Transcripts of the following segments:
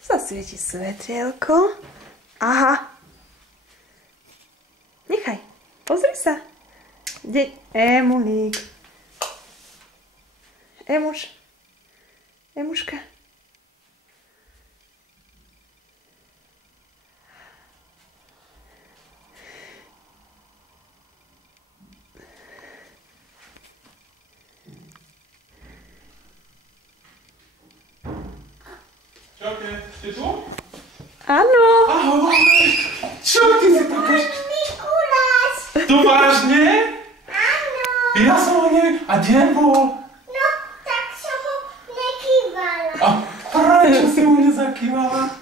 zasvieti svetielko. Aha. Nechaj, pozri sa. Emulík. Emuška. Čaute, ste tu? Áno. Ahoj! Čo ty si taká? Mikuláš! To vážne? Áno! Ja som ho neviem. A kde bol? No, tak som mu nekývala. A prečo si mu nezakývala?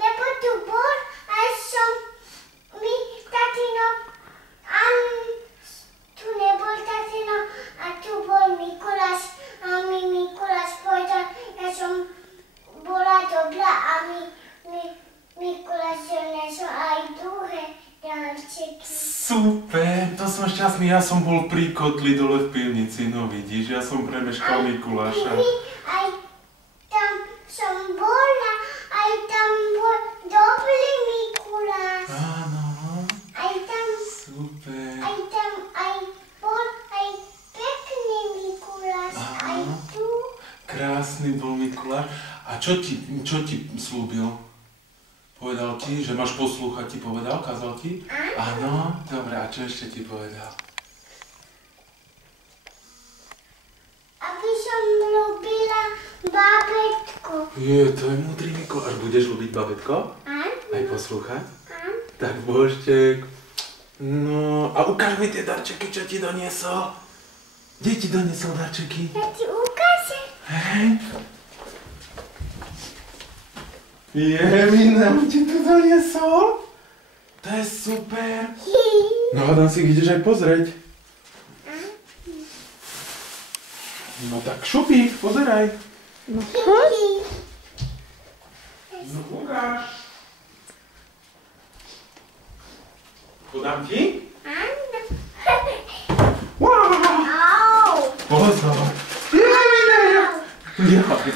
Lebo tu bol a som mi tatino tu nebol tatino a tu bol Mikuláš a mi Mikuláš povedal, ja som bola dobrá a Mikuláš donesol aj druhé darčeky. Super, to som šťastný. Ja som bol pri kotli dole v pivnici. No vidíš, ja som premeškal Mikuláša. Aj tam som bola, aj tam bol dobrý Mikuláš. Áno, Aj tam, super. aj tam, aj bol aj pekný Mikuláš. Aj tu. Krásny bol Mikuláš. A čo ti slúbil? Povedal ti, že máš poslúchať, ti povedal? Kázal ti? Áno. Dobre, a čo ešte ti povedal? Aby som ľúbila babetku. To je múdry Mikuláš. Budeš ľúbiť babetko? Áno. Aj poslúchať? Áno. Tak Božtek. No, a ukáž mi tie darčeky, čo ti doniesol. Kde ti doniesol darčeky? Ja ti ukážem. Hej. Jemina, ti to doniesol? To je super. No hádam si, ideš aj pozrieť. No tak šupík, pozeraj. No ukáž. Podám ti? Áno. Wow. Pozor. Jemina.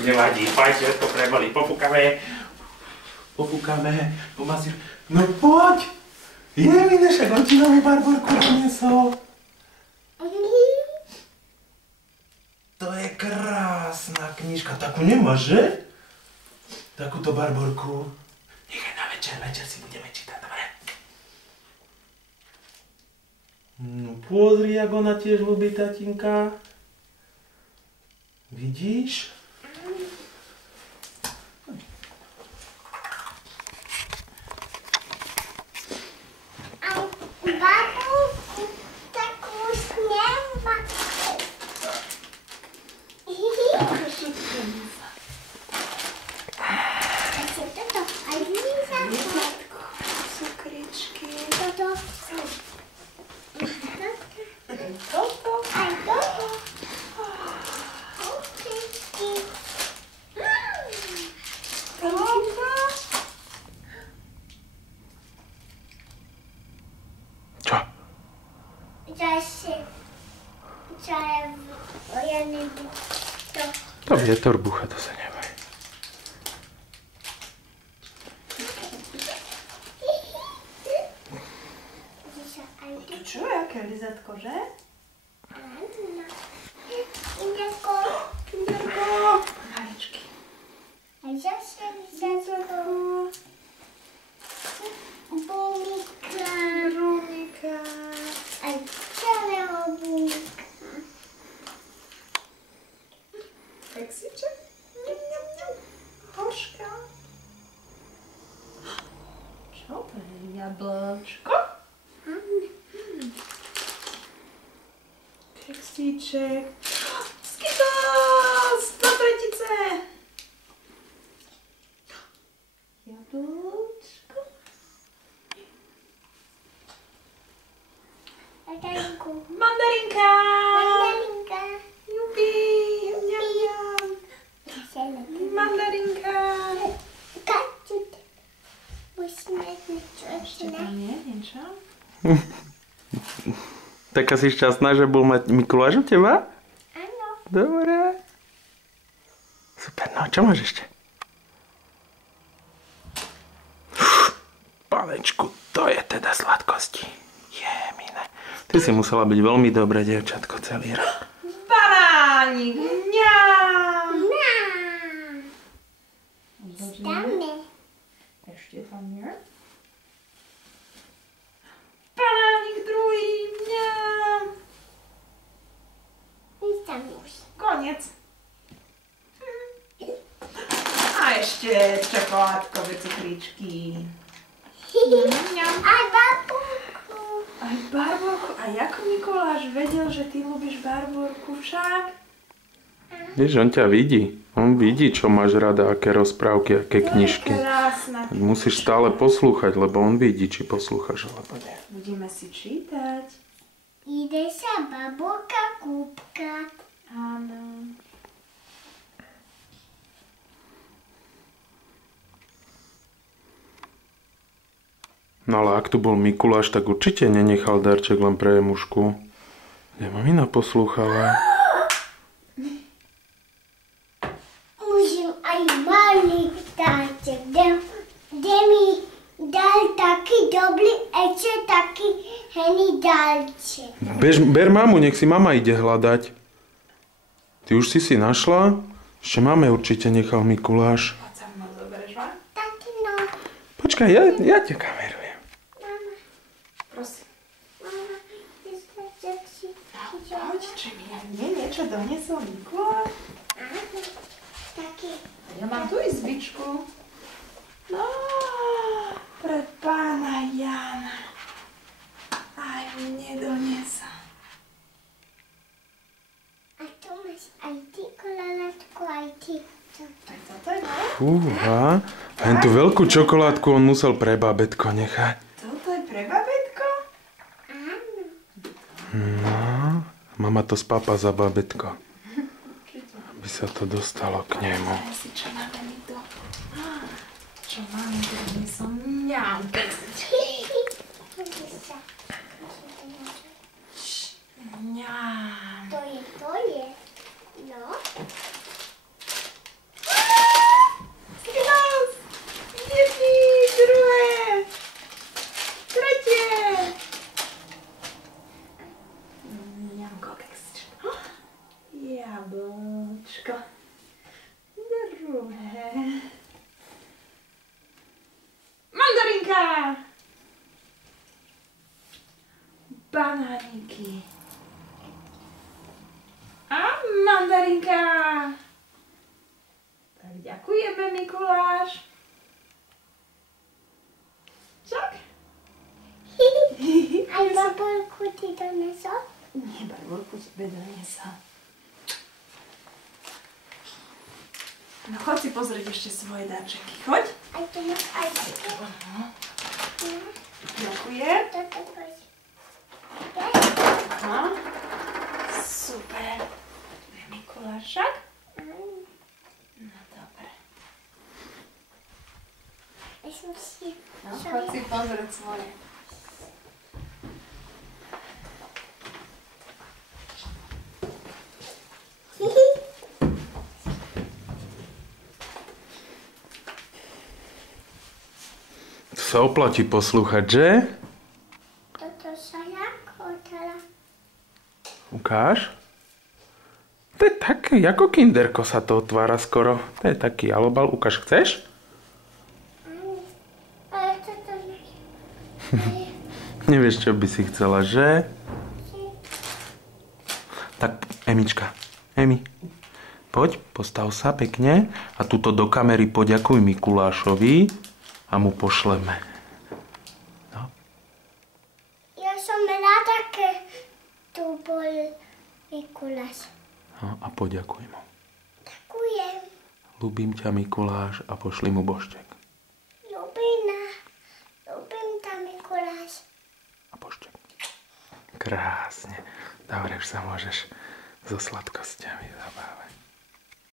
Nevadí, fajče, to prebali, popúkame, pomasíš. No poď! Jemine, však on ti novú barborku doniesol. To je krásna knižka. Takú nemáš, že? Takúto barborku. Nechaj na večer si budeme čítať, dobre? No pozri, jak ona tiež ľúbi tatinka. Vidíš? Babu, tak už nemá. Toto, aj lízatko. Cukričky. Toto. Aj toto. Čo? Ja nebudu to. To vietor bucha, to sa nebaj. To čo, aké lizatko, že? Kinderko. Maličky. A zase lizatko. Rumika. A celého búka. Keksiček. Horška. Čo to je? Jablčko? Keksíček. Skittles! Do tretice! Jablčko. Mandarinka! Mandarinka. Jupi! Jam, jam. Mandarinka! Kačut. Musíme niečo ešte Niečo? Taká si šťastná, že bol mať Mikuláš u teba? Áno. Dobre. Super, no čo máš ešte? Panečku, to je teda sladkosti. Jemine. Ty si musela byť veľmi dobré dievčatko celý rok. Banánik, mňam. Dáme. Ešte tam je. Banánik druhý, mňam. Tam už. Koniec. A ešte čokoládkové cukríčky. Mňam. Aj babúku. Aj barbórku. A ako Mikuláš vedel, že ty ľúbiš barbórku však? Vieš, on ťa vidí. On vidí, čo máš rada, aké rozprávky, aké knižky. Krásna. Tak musíš stále poslúchať, lebo on vidí, či poslúchaš, alebo nie. Budeme si čítať. Ide sa babúka kúpkať. Áno. No ale ak tu bol Mikuláš, tak určite nenechal darček len pre Emušku. Kde mamina poslúchala? Musím aj malý dáček, kde mi dal taký dobrý, ešte taký hený dáček. Ber mamu, nech si mama ide hľadať. Ty už si našla? Ešte máme určite nechal Mikuláš. Poď sa mnou, zoberieš ma? Taký no. Počkaj, ja ťa kamerujem. Mama, Prosím. mama, ty sa si Poď, či mi niečo doniesol Mikuláš? áno, taký. Ja mám tu izbičku. No, pre pána Jana. Aj mne doniesol. A tu máš aj ty kolálátku, aj ty. Tak toto je moje. Fúha. Len tú veľkú čokoládku on musel pre babetko nechať. Toto je pre babetko? Áno. No, mama to spápa za babetko, Určite. aby sa to dostalo k nemu. Daj si, čo máme mi to. Čo máme to doniesol? Mňam. Pozri sa. Mňam. To je. No. Sklas! Deti, druhé! Tretie! Mňamko, keksičko. Jablčko. Druhé. Mandarinka! Banániky. A mandarinka. Tak ďakujeme, Mikuláš. Čak? Aj babulku ty donesol? Nie, barbórku tebe doniesol. No choď si pozrieť ešte svoje darčeky. Choď. Aj tu máš aj ty. Ďakujem. Toto poď. Aha. Super. Tu je Mikulášak. No dobre. Ja som si... No, choď si pozrieť svoje. To sa oplatí poslúchať, že? Toto sa ako dala. Ukáž. To je také, ako kinderko sa to otvára skoro. To je taký alobal. Ukáž, chceš? Ale toto nie. Nevieš, čo by si chcela, že? Tak, Emička. Emi, poď, postav sa pekne a tuto do kamery poďakuj Mikulášovi a mu pošleme. No. Ja som rada, keď tu bol Mikuláš. No, a poďakuj mu. Ďakujem. Ľúbim ťa, Mikuláš, a pošli mu božtek. Ľúbim ťa, Mikuláš. A božtek. Krásne. Dobre, už sa môžeš so sladkosťami zabávať.